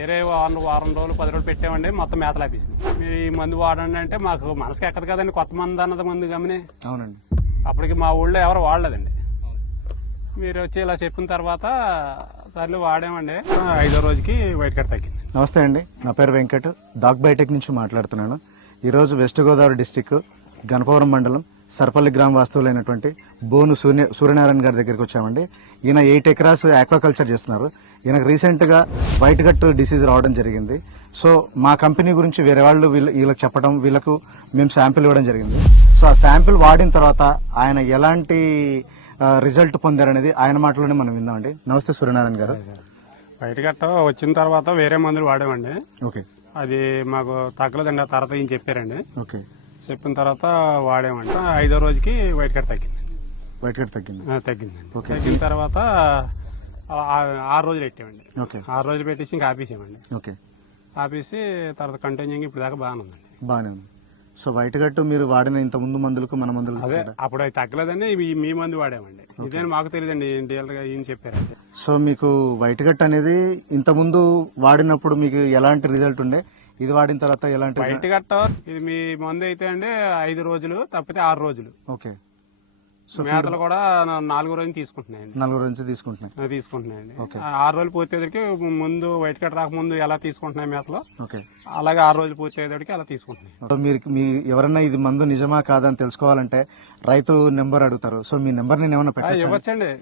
వేరే వారం రోజులు 10 రోజులు పెట్టామండి, మొత్తం మేతలు ఆపేసింది. మీరు ఈ మందు వాడండి అంటే మాకు మనసుకి ఎక్కదు కదండి, కొత్త మందు అన్నది మందు గమని. అవునండి. అప్పటికి మా ఊళ్ళో ఎవరు వాడలేదండి. మీరు వచ్చి ఇలా చెప్పిన తర్వాత సర్లు వాడామండి. 5వ రోజుకి వైట్ కట్ తగ్గింది. నమస్తే అండి, నా పేరు వెంకట్, డాగ్ బయోటెక్ నుంచి మాట్లాడుతున్నాను. ఈరోజు వెస్ట్ గోదావరి డిస్టిక్ గణపవరం మండలం సర్పల్లి గ్రామ వాస్తవులైనటువంటి బోను సూర్యనారాయణ గారి దగ్గరికి వచ్చామండి. ఈయన 8 ఎకరాస్ ఆక్వాకల్చర్ చేస్తున్నారు. ఈయనకు రీసెంట్గా వైట్ గట్ డిసీజ్ రావడం జరిగింది. సో మా కంపెనీ గురించి వేరే వాళ్ళు వీళ్ళకి చెప్పడం, వీళ్ళకు మేము శాంపిల్ ఇవ్వడం జరిగింది. సో ఆ శాంపిల్ వాడిన తర్వాత ఆయన ఎలాంటి రిజల్ట్ పొందారనేది ఆయన మాటలోనే మనం విందామండి. నమస్తే సూర్యనారాయణ గారు. వైట్ కట్ వచ్చిన తర్వాత వేరే మందులు వాడామండి. ఓకే. అది మాకు తగ్గలేదండి. ఆ తర్వాత ఈయన చెప్పారండి. ఓకే. చెప్పిన తర్వాత వాడామంట. 5వ రోజుకి వైట్ కట్ తగ్గింది. వైట్ కట్ తగ్గింది. తగ్గిందండి. ఓకే. తగ్గిన తర్వాత 6 రోజులు పెట్టామండి. ఓకే. 6 రోజులు పెట్టేసి ఇంకా ఆపేసామండి. ఓకే. ఆపేసి తర్వాత కంటిన్యూగా ఇప్పుడు దాకా బాగానే ఉందండి. బాగానే ఉంది. సో వైట్ గట్టు మీరు వాడిన ఇంత ముందు మందులకు మన మందులకు అదే అప్పుడు అది తగ్గలేదండి. మీ మందు వాడామండి. ఇదేని మాకు తెలియదండి, డీలర్గా ఈయన చెప్పారండి. సో మీకు వైట్ గట్ అనేది ఇంత ముందు వాడినప్పుడు మీకు ఎలాంటి రిజల్ట్ ఉండే, ఇది వాడిన తర్వాత ఎలాంటి వైట్ కట్ట ఇది మీ మందు అయితే అండి 5 రోజులు తప్పితే 6 రోజులు. ఓకే. సో మేతలు కూడా 4వ రోజు తీసుకుంటున్నాయండి. 4 నుంచి తీసుకుంటున్నాయండి. ఓకే. 6 రోజులు పూర్తయ్యేసరికి ముందు వైట్ కట్ రాకముందు ఎలా తీసుకుంటున్నాయి మేతలు, ఓకే, అలాగే 6 రోజులు పూర్తయ్యేసరికి అలా తీసుకుంటున్నాయి. సో మీరు మీ ఎవరన్నా ఇది మందు నిజమా కాదని తెలుసుకోవాలంటే రైతు నెంబర్ అడుగుతారు. సో మీ నెంబర్ నేను ఏమన్నా పెట్టచ్చు? ఇవ్వచ్చండి.